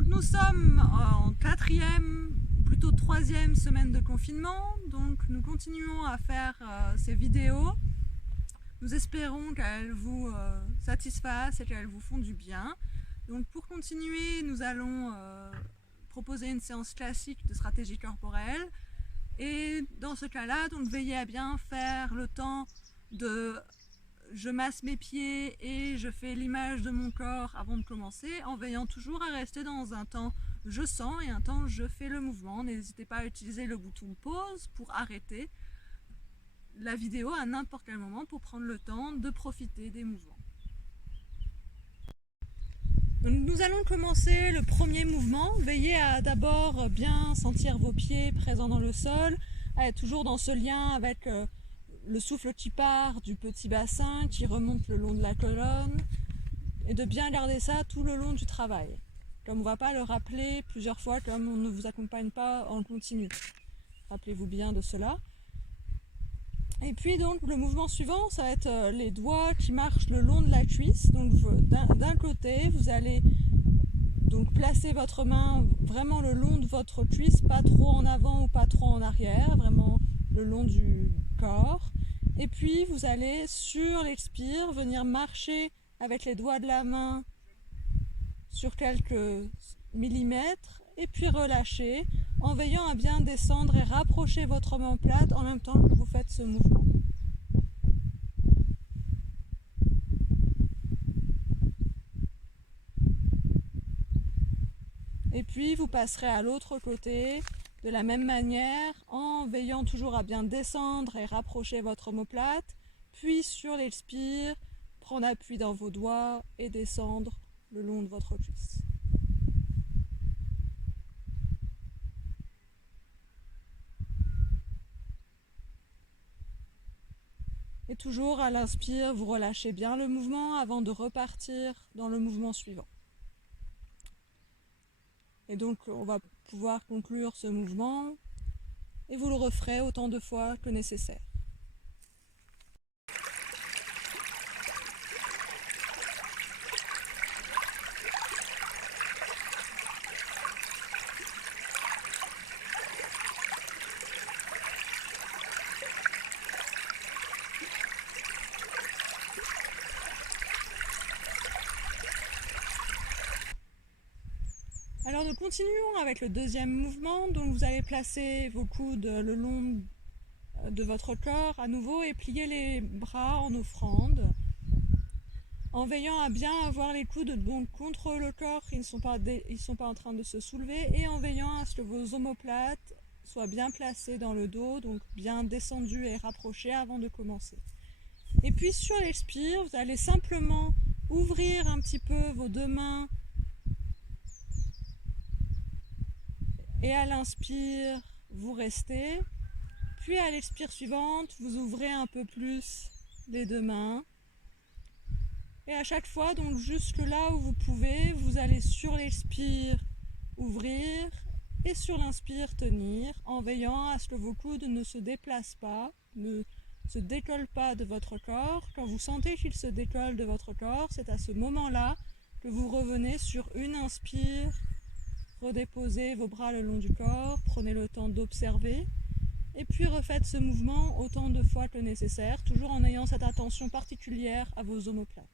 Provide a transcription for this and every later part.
Donc nous sommes en quatrième, ou plutôt troisième semaine de confinement, donc nous continuons à faire ces vidéos. Nous espérons qu'elles vous satisfassent et qu'elles vous font du bien. Donc pour continuer, nous allons proposer une séance classique de stratégie corporelle. Et dans ce cas-là, donc veillez à bien faire le temps de je masse mes pieds et je fais l'image de mon corps avant de commencer, en veillant toujours à rester dans un temps je sens et un temps je fais le mouvement. N'hésitez pas à utiliser le bouton pause pour arrêter la vidéo à n'importe quel moment pour prendre le temps de profiter des mouvements. Donc nous allons commencer le premier mouvement. Veillez à d'abord bien sentir vos pieds présents dans le sol, à être toujours dans ce lien avec le souffle qui part du petit bassin, qui remonte le long de la colonne, et de bien garder ça tout le long du travail. Comme on ne va pas le rappeler plusieurs fois, comme on ne vous accompagne pas en continu. Rappelez-vous bien de cela. Et puis donc le mouvement suivant, ça va être les doigts qui marchent le long de la cuisse. Donc d'un côté, vous allez donc placer votre main vraiment le long de votre cuisse, pas trop en avant ou pas trop en arrière, vraiment le long du corps. Et puis vous allez sur l'expire venir marcher avec les doigts de la main sur quelques millimètres et puis relâcher en veillant à bien descendre et rapprocher votre omoplate en même temps que vous faites ce mouvement. Et puis vous passerez à l'autre côté de la même manière en veillant toujours à bien descendre et rapprocher votre omoplate, puis sur l'expire, prendre appui dans vos doigts et descendre le long de votre cuisse. Et toujours à l'inspire, vous relâchez bien le mouvement avant de repartir dans le mouvement suivant. Et donc on va pouvoir conclure ce mouvement et vous le referez autant de fois que nécessaire. Alors nous continuons avec le deuxième mouvement, donc vous allez placer vos coudes le long de votre corps à nouveau et plier les bras en offrande, en veillant à bien avoir les coudes donc contre le corps, ils ne sont pas en train de se soulever, et en veillant à ce que vos omoplates soient bien placés dans le dos, donc bien descendus et rapprochés avant de commencer. Et puis sur l'expire, vous allez simplement ouvrir un petit peu vos deux mains. Et à l'inspire, vous restez. Puis à l'expire suivante, vous ouvrez un peu plus les deux mains. Et à chaque fois, donc jusque là où vous pouvez, vous allez sur l'expire ouvrir et sur l'inspire tenir, en veillant à ce que vos coudes ne se déplacent pas, ne se décollent pas de votre corps. Quand vous sentez qu'ils se décollent de votre corps, c'est à ce moment-là que vous revenez sur une inspire. Redéposez vos bras le long du corps, prenez le temps d'observer et puis refaites ce mouvement autant de fois que nécessaire, toujours en ayant cette attention particulière à vos omoplates.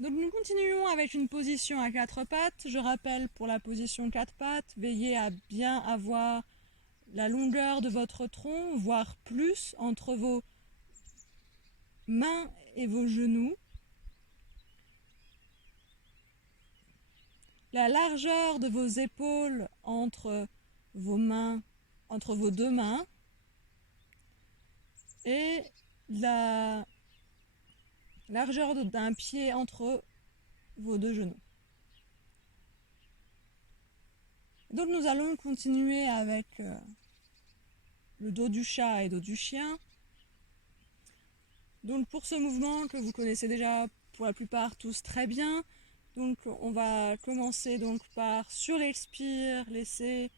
Donc nous continuons avec une position à quatre pattes. Je rappelle, pour la position quatre pattes, veillez à bien avoir la longueur de votre tronc, voire plus, entre vos mains et vos genoux. La largeur de vos épaules entre vos deux mains, et la largeur d'un pied entre vos deux genoux. Donc nous allons continuer avec le dos du chat et dos du chien. Donc pour ce mouvement que vous connaissez déjà pour la plupart tous très bien, donc on va commencer donc par sur l'expire, laisser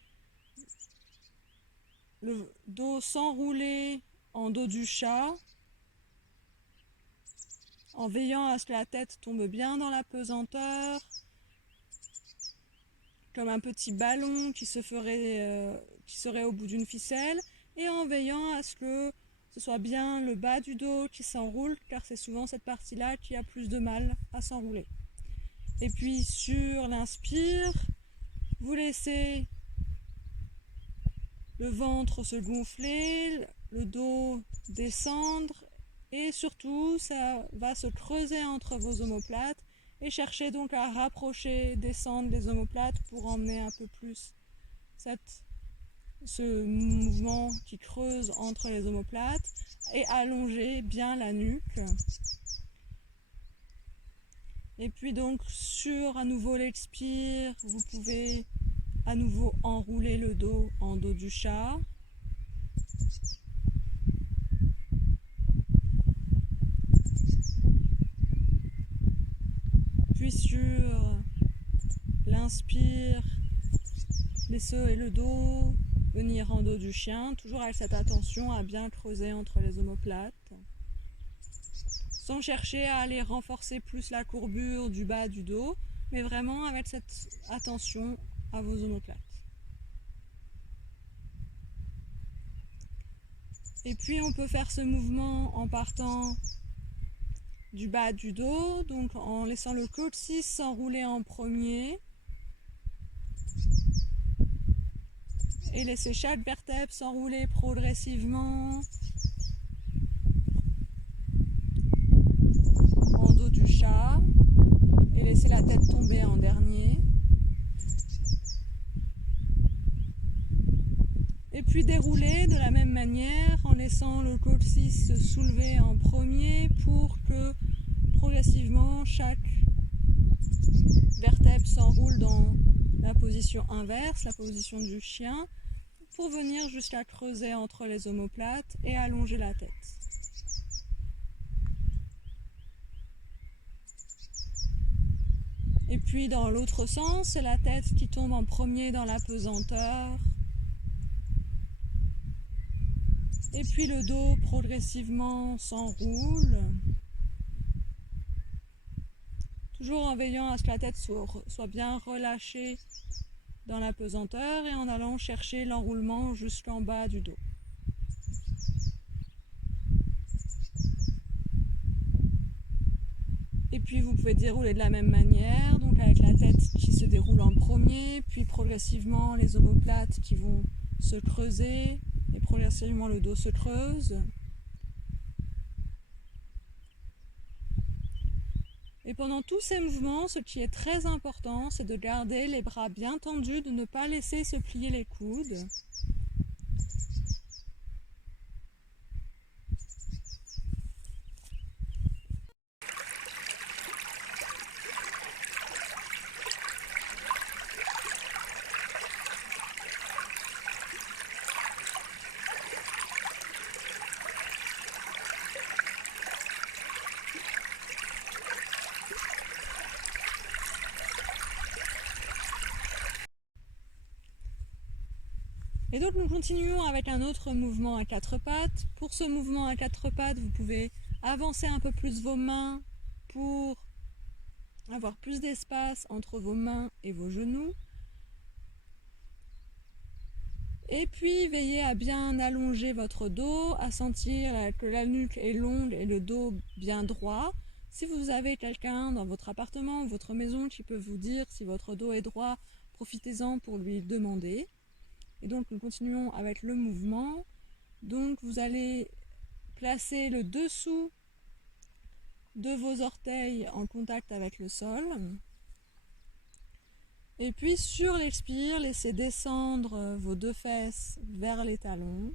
le dos s'enrouler en dos du chat, en veillant à ce que la tête tombe bien dans la pesanteur, comme un petit ballon qui serait au bout d'une ficelle, et en veillant à ce que ce soit bien le bas du dos qui s'enroule, car c'est souvent cette partie-là qui a plus de mal à s'enrouler. Et puis sur l'inspire, vous laissez le ventre se gonfler, le dos descendre, et surtout ça va se creuser entre vos omoplates, et cherchez donc à rapprocher, descendre les omoplates pour emmener un peu plus ce mouvement qui creuse entre les omoplates et allonger bien la nuque. Et puis donc sur à nouveau l'expire, vous pouvez à nouveau enrouler le dos en dos du chat. Puis sur l'inspire, laissez le dos venir en dos du chien, toujours avec cette attention à bien creuser entre les omoplates, sans chercher à aller renforcer plus la courbure du bas du dos, mais vraiment avec cette attention à vos omoplates. Et puis on peut faire ce mouvement en partant du bas du dos, donc en laissant le coccyx s'enrouler en premier, et laisser chaque vertèbre s'enrouler progressivement en dos du chat, et laisser la tête tomber en dernier. Et puis dérouler de la même manière en laissant le coccyx se soulever en premier pour que progressivement chaque vertèbre s'enroule dans la position inverse, la position du chien, pour venir jusqu'à creuser entre les omoplates et allonger la tête. Et puis dans l'autre sens, c'est la tête qui tombe en premier dans la pesanteur. Et puis le dos progressivement s'enroule, toujours en veillant à ce que la tête soit bien relâchée dans la pesanteur et en allant chercher l'enroulement jusqu'en bas du dos. Et puis vous pouvez dérouler de la même manière, donc avec la tête qui se déroule en premier, puis progressivement les omoplates qui vont se creuser, et progressivement le dos se creuse. Et pendant tous ces mouvements, ce qui est très important, c'est de garder les bras bien tendus, de ne pas laisser se plier les coudes. Et donc nous continuons avec un autre mouvement à quatre pattes. Pour ce mouvement à quatre pattes, vous pouvez avancer un peu plus vos mains pour avoir plus d'espace entre vos mains et vos genoux. Et puis veillez à bien allonger votre dos, à sentir que la nuque est longue et le dos bien droit. Si vous avez quelqu'un dans votre appartement ou votre maison qui peut vous dire si votre dos est droit, profitez-en pour lui demander. Et donc nous continuons avec le mouvement. Donc vous allez placer le dessous de vos orteils en contact avec le sol. Et puis sur l'expire, laissez descendre vos deux fesses vers les talons.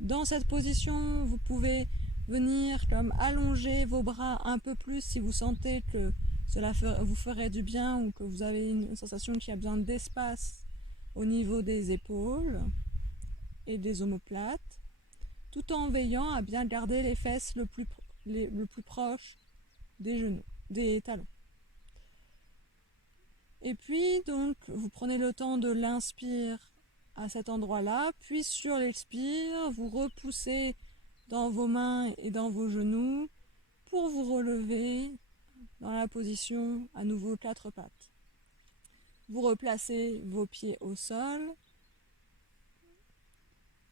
Dans cette position, vous pouvez venir comme allonger vos bras un peu plus si vous sentez que cela vous ferait du bien ou que vous avez une sensation qu'il y a besoin d'espace au niveau des épaules et des omoplates, tout en veillant à bien garder les fesses le plus proche des genoux, des talons. Et puis donc vous prenez le temps de l'inspire à cet endroit-là, puis sur l'expire, vous repoussez dans vos mains et dans vos genoux pour vous relever dans la position à nouveau 4 pattes. Vous replacez vos pieds au sol.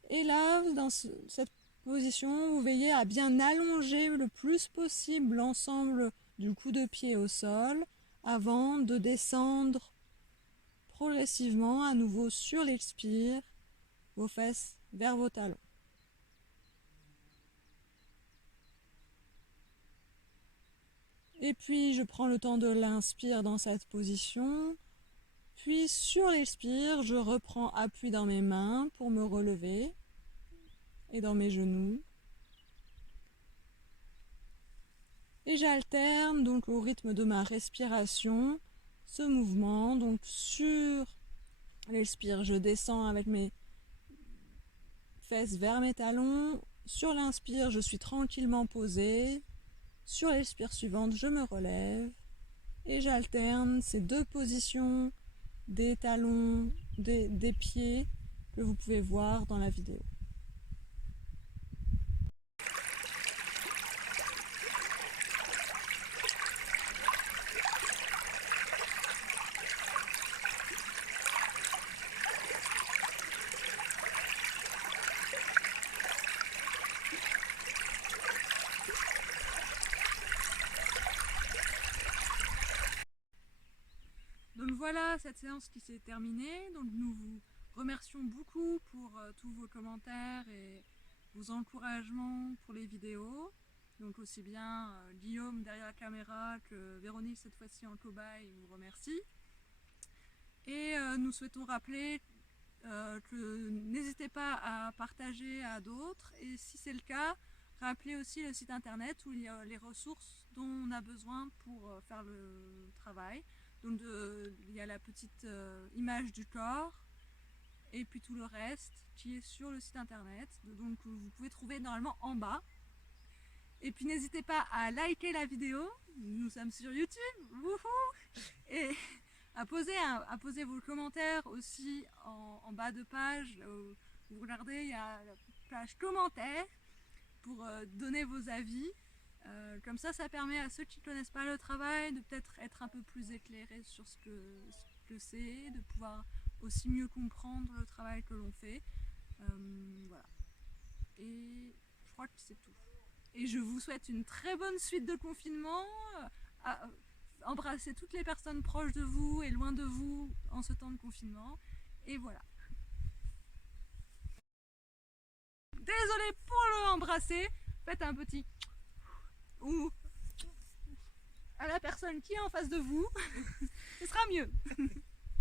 Et là, dans cette position, vous veillez à bien allonger le plus possible l'ensemble du coup de pied au sol avant de descendre progressivement à nouveau sur l'expire, vos fesses vers vos talons. Et puis je prends le temps de l'inspire dans cette position. Puis sur l'expire, je reprends appui dans mes mains pour me relever et dans mes genoux. Et j'alterne donc au rythme de ma respiration ce mouvement. Donc sur l'expire, je descends avec mes fesses vers mes talons. Sur l'inspire, je suis tranquillement posée. Sur l'expire suivante, je me relève. Et j'alterne ces deux positions des talons, des pieds que vous pouvez voir dans la vidéo. Donc voilà cette séance qui s'est terminée. Donc nous vous remercions beaucoup pour tous vos commentaires et vos encouragements pour les vidéos. Donc aussi bien Guillaume derrière la caméra que Véronique cette fois-ci en cobaye vous remercie. Et nous souhaitons rappeler que n'hésitez pas à partager à d'autres et si c'est le cas, rappelez aussi le site internet où il y a les ressources dont on a besoin pour faire le travail. Donc il y a la petite image du corps et puis tout le reste qui est sur le site internet. Donc vous pouvez trouver normalement en bas. Et puis n'hésitez pas à liker la vidéo, nous sommes sur YouTube, wouhou, et à poser vos commentaires aussi en bas de page. Vous regardez, il y a la page commentaires pour donner vos avis. Comme ça permet à ceux qui ne connaissent pas le travail de peut-être être un peu plus éclairés sur ce que c'est, de pouvoir aussi mieux comprendre le travail que l'on fait. Voilà. Et je crois que c'est tout. Et je vous souhaite une très bonne suite de confinement. Embrassez toutes les personnes proches de vous et loin de vous en ce temps de confinement. Et voilà. Désolée pour le embrasser. Faites un petit ou à la personne qui est en face de vous. Ce sera mieux.